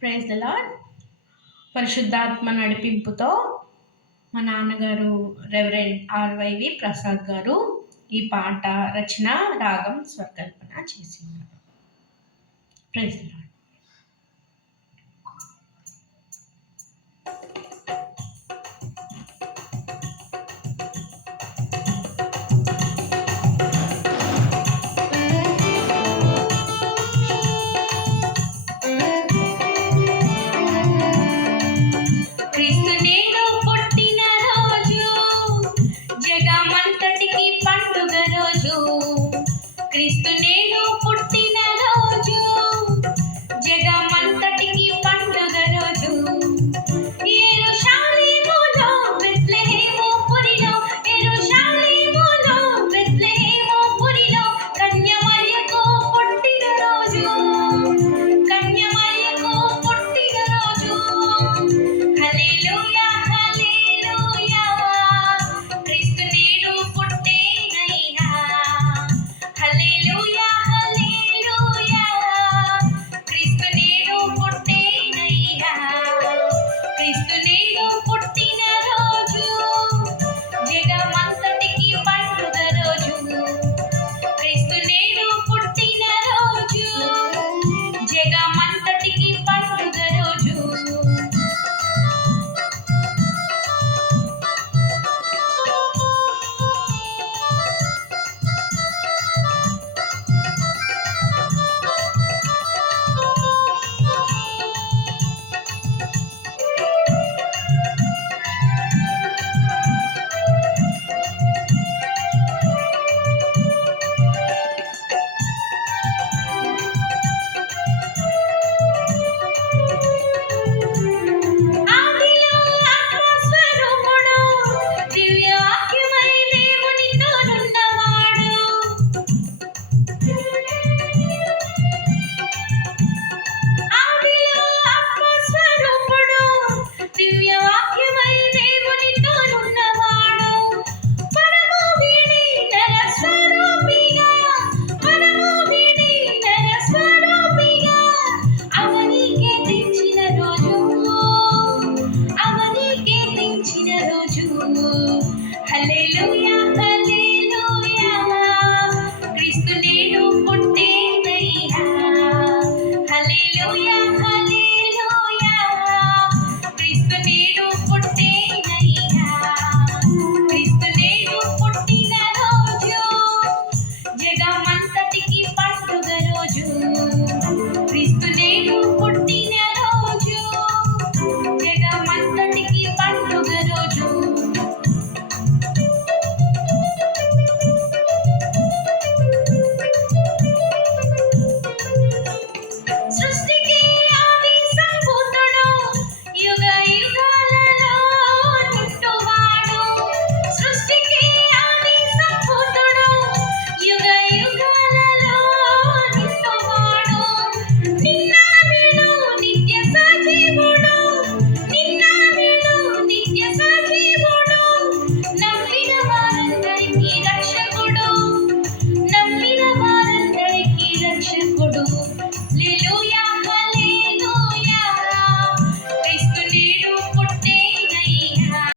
Praise the lord. పరిశుద్ధాత్మ నడిపింపుతో మా నాన్నగారు రెవరెండ్ ఆర్వైవి ప్రసాద్ గారు ఈ పాట రచన, రాగం, స్వరకల్పన చేసినారు. Praise the Lord. క్రీస్తు నేడు పుట్టిన రోజు, జగమంతటికి పండుగ రోజు. యెరూషలేములో బెత్లెహేము పురిలో, యెరూషలేములో బెత్లెహేము పురిలో కన్యమరియకు పుట్టిన రోజు, కన్యమరియకు పుట్టిన రోజు. హల్లెలూయా హల్లెలూయా, క్రీస్తు నేడు పుట్టేనయ్యా. హల్లెలూయా హల్లెలూయా, క్రీస్తు నేడు పుట్టేనయ్యా. క్రీస్తు నేడు పుట్టిన రోజు, జగమంతటికి పండుగ రోజు. క్రీస్తు నేడు పుట్టిన రోజు, జగమంతటికి పండుగ రోజు. హల్లెలూయా హల్లెలూయా, క్రీస్తు నేడు పుట్టేనయ్యా. హల్లెలూయా హల్లెలూయా.